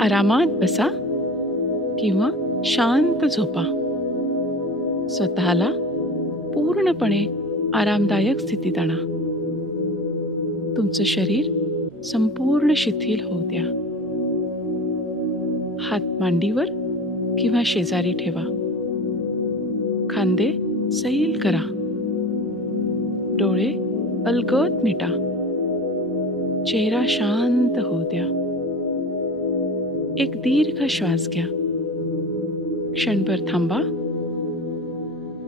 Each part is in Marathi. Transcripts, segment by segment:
आरामात बसा किंवा शांत झोपा. स्वतःला पूर्णपणे आरामदायक स्थितीत आणा. तुमचं शरीर संपूर्ण शिथिल होऊ द्या. हात मांडीवर किंवा शेजारी ठेवा. खांदे सैल करा. डोळे अलगद मिटा. चेहरा शांत होऊ द्या. एक दीर्घ श्वास घ्या. क्षणभर थांबा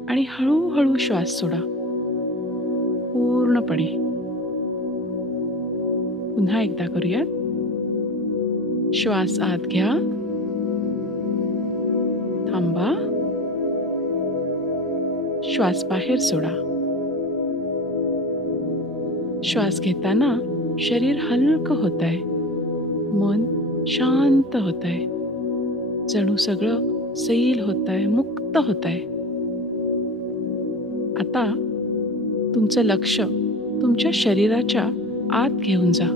आणि हळूहळू श्वास सोडा. पूर्णपणे. पुन्हा एकदा करूयात. श्वास आत घ्या. थांबा. श्वास बाहेर सोडा. श्वास घेताना शरीर हलकं होत आहे. मन शांत होत आहे. जणू सगळं सैल होत आहे, मुक्त होत आहे. आता तुमचं लक्ष तुमच्या शरीराच्या आत घेऊन जा.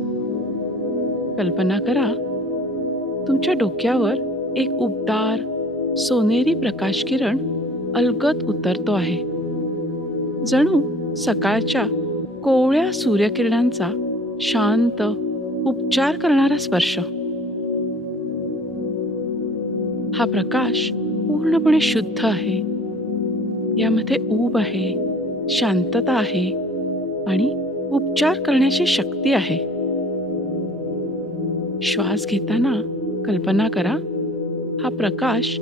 कल्पना करा, तुमच्या डोक्यावर एक उबदार सोनेरी प्रकाश किरण अलगद उतरतो आहे. जणू सकाळच्या कोवळ्या सूर्यकिरणांचा शांत उपचार करणारा स्पर्श. हा प्रकाश पूर्णपणे शुद्ध आहे. यामध्ये ऊब आहे, शांतता आहे आणि उपचार करण्याची शक्ती आहे. श्वास घेताना कल्पना करा, हा प्रकाश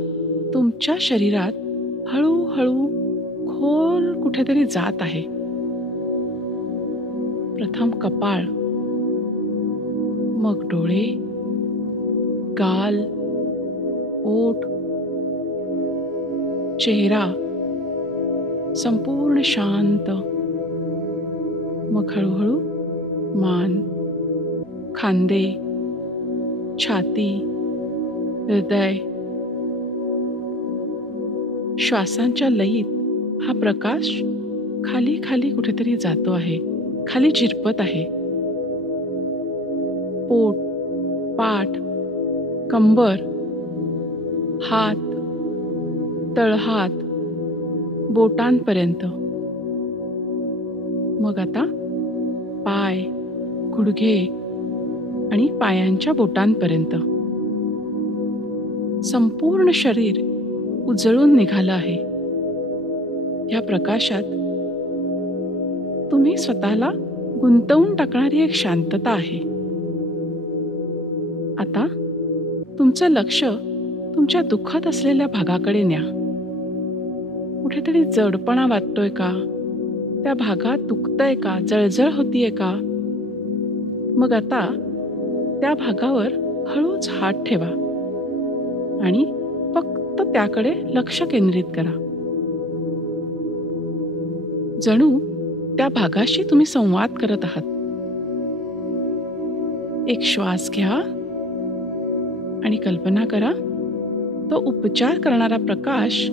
तुमच्या शरीरात हळूहळू खोल कुठेतरी जात आहे. प्रथम कपाळ, मग डोळे, गाल, ओठ, चेहरा संपूर्ण शांत. मग हळूहळू मान, खांदे, छाती, हृदय. श्वासांच्या लयीत हा प्रकाश खाली खाली कुठेतरी जातो आहे, खाली झिरपत आहे. पोट, पाठ, कंबर, हात, तळहात, बोटांपर्यंत. मग आता पाय, गुडघे आणि पायांच्या बोटांपर्यंत. संपूर्ण शरीर उजळून निघालं आहे. या प्रकाशात तुम्ही स्वतःला गुंतवून टाकणारी एक शांतता आहे. आता तुमचं लक्ष तुमच्या दुःखात असलेल्या भागाकडे न्या. कुठेतरी जडपणा वाटतोय का? त्या भागात दुखतंय का? जळजळ होतीये का? मग आता त्या भागावर हळूच हात ठेवा आणि फक्त त्याकडे लक्ष केंद्रित करा. जणू त्या भागाशी तुम्ही संवाद करत आहात. एक श्वास घ्या आणि कल्पना करा, तो उपचार करणारा प्रकाश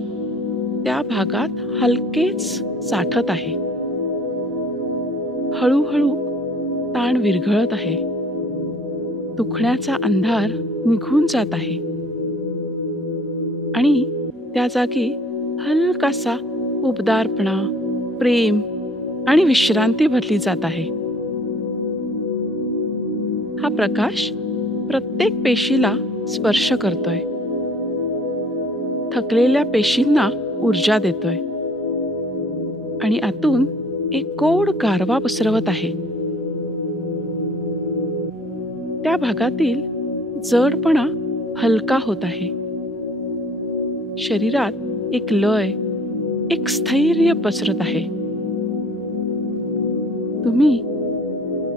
त्या भागात हलकेच साठत आहे. हळूहळू ताण विरघळत आहे. दुखण्याचा अंधार निघून जात आहे आणि त्या जागी हलकासा उबदारपणा, प्रेम आणि विश्रांती भरली जात आहे. हा प्रकाश प्रत्येक पेशीला स्पर्श करतोय. थकलेल्या पेशींना ऊर्जा देतोय आणि आतून एक गोड गारवा पसरवत आहे. त्या भागातील जडपणा हलका होत आहे. शरीरात एक लय, एक स्थैर्य पसरत आहे. तुम्ही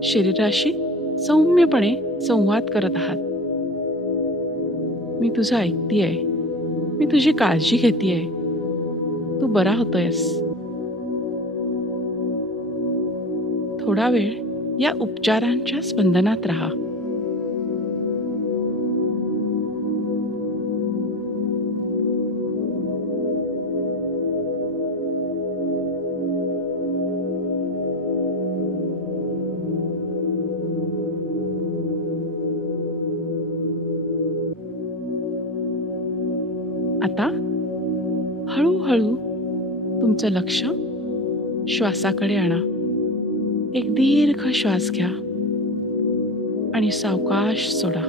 शरीराशी सौम्यपणे संवाद करत आहात. मी तुझं ऐकतेय. मी तुझी काळजी घेतेय. तू बरा होतोयस. थोडा वेळ या उपचारांच्या स्पंदनात राहा. आता हळूहळू तुमचं लक्ष श्वासाकडे आणा. एक दीर्घ श्वास घ्या आणि सावकाश सोडा.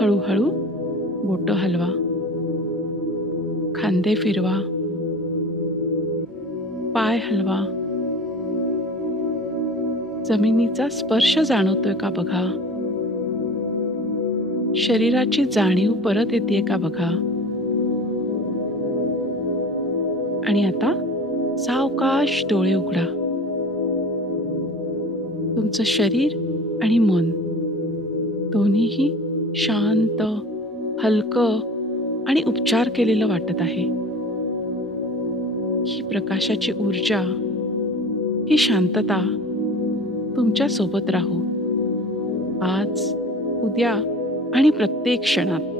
हळूहळू बोटं हलवा, खांदे फिरवा, पाय हलवा. जमिनीचा स्पर्श जाणवतोय का बघा. शरीराची जाणीव परत येते का बघा. आणि आता सावकाश डोळे उघडा. तुमचं शरीर आणि मन दोन्हीही शांत, हलकं आणि उपचार केलेलं वाटत आहे. ही प्रकाशाची ऊर्जा, ही शांतता तुमच्या सोबत राहू आज, उद्या आणि प्रत्येक क्षणात.